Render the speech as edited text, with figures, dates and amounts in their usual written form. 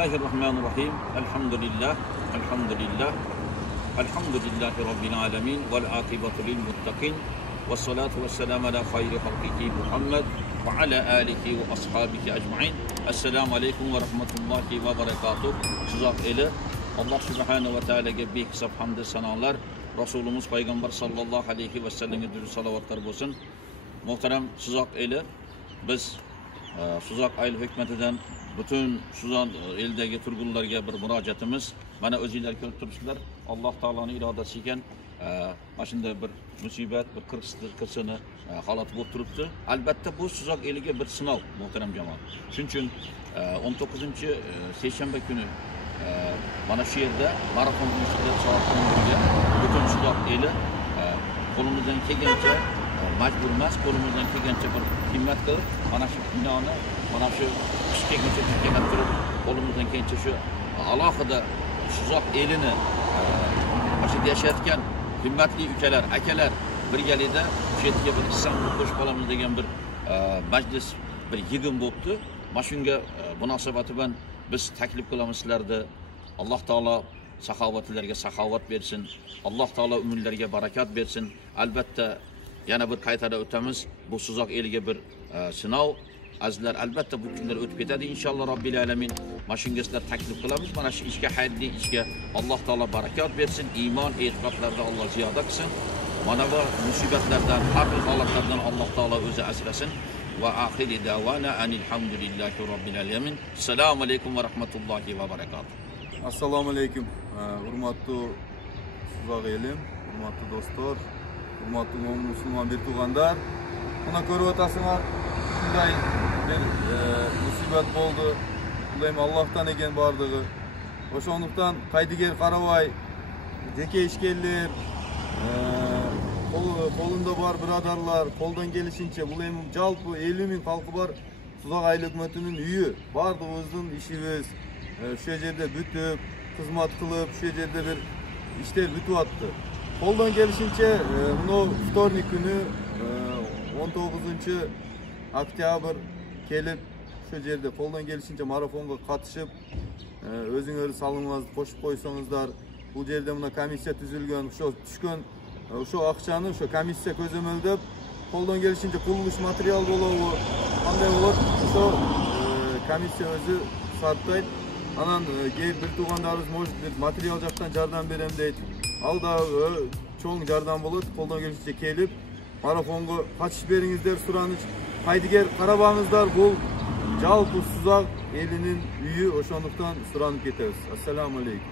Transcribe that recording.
Bismillahirrahmanirrahim. Elhamdülillah. Elhamdülillah. Elhamdülillahi Rabbil alemin. Vel akibatu lil muttaqin. Ve salatu ve selamu ala hayri halkihi Muhammed ve ala alihi ve ashabihi ecmain. Esselamu aleyküm ve rahmetullahi ve berekatuh. Sizak eli Allah Subhanahu ve Teala'ya bir kısap hamd sananlar. Resulümüz Peygamber sallallahu aleyhi ve sellem'e dürüst salavatlar olsun. Muhterem Sizak eli, biz Sizak aylı hükmetinden bütün Suzan eldeki turgullarga bir müracaatimiz. Mana o'zinglar ko'rib turibsizlar, Alloh taoloning irodasi ekan, mashunda bir musibat, bir qirsini holat bo'lib turibdi. Albatta bu Suzak eliga bir sinov, muhtaram jamoat. Shuning uchun 19 seshanba kuni mana shu yerda marafon uyushtirib soat 11ga butun Suzak eli qo'limizdan kelgancha majbur emas, qo'limizdan kelgancha bir himmat qilib mana shu binoni, mana shu ishga kelib turib qo'limizdan kelgancha shu alohida Suzak elini mana yashayotgan himmatli ukalar, akalar birgalikda shu yerga bir hissani qo'shib qolamiz degan bir majlis, bir yig'in bo'libdi. Mana shunga munosabati bilan biz taklif qilamiz sizlarni. Alloh taolo saxovatlarga saxovat bersin. Alloh taolo umrlarga barakat bersin. Albatta yana bir qaytada o'tamiz. Bu Suzak eliga bir sinov. Azizlar, albatta bu kunlar o'tib ketadi inshaalloh Robbil alamin. Mana shunga sizlar taklif qilamiz. Mana shu ishga, xayrli ishga Alloh taolo barakat bersin. Iymon, e'tiqodlarda Alloh ziyoda qilsin. Mana bu musibatlardan, har xil holatlardan Alloh taolo o'zi asrasin. Va oxiri davona alhamdulillahi robbil alamin. Assalomu alaykum va rahmatullohi va barakatuh. Assalomu alaykum. Hurmatli Suzak elim, hurmatli do'stlar, hurmatli musulmon bir tug'andar. Buni ko'rib o'tasizlar. Shunday bir musibat bo'ldi. Ulayim Allohdan ekan bardigi. O'shandaqdan qaydiger qaravay, jeke ishkellar, qo'linda bor birodarlar, qo'ldan kelishincha bulayim jalpi 50 ming xalqi bor Suzak ayli hukumatining uyi. Bardimizning ishimiz shu yerda bitib, xizmat qilib, shu yerda bir ishlar bityapti. Qo'ldan kelishincha buni vtornik kuni 19 oktyabr kelib shu yerda qo'ldan kelishincha marafonga qatnashib, o'zingiz salomingizni qo'shib qo'ysangizlar, bu yerda buna komissiya tuzilgan, shu tushgan shu aqchani shu komissiya ko'zamaldab, qo'ldan kelishincha qurilish material bo'ladi. Qanday bo'ladi? Shu komissiya o'zi sarflaydi. Anan bir tug'anlarimiz может bir material jaqdan yordam berem deydi. Alda cho'ng yordam bo'ladi. Qo'ldan kelishincha kelib, marafonga qatnashib beringizlar, suranish. Qaydiger qarabangizlar, bu jalpi Suzak elining uyi, o'shandaqdan suranib ketamiz. Assalomu alaykum.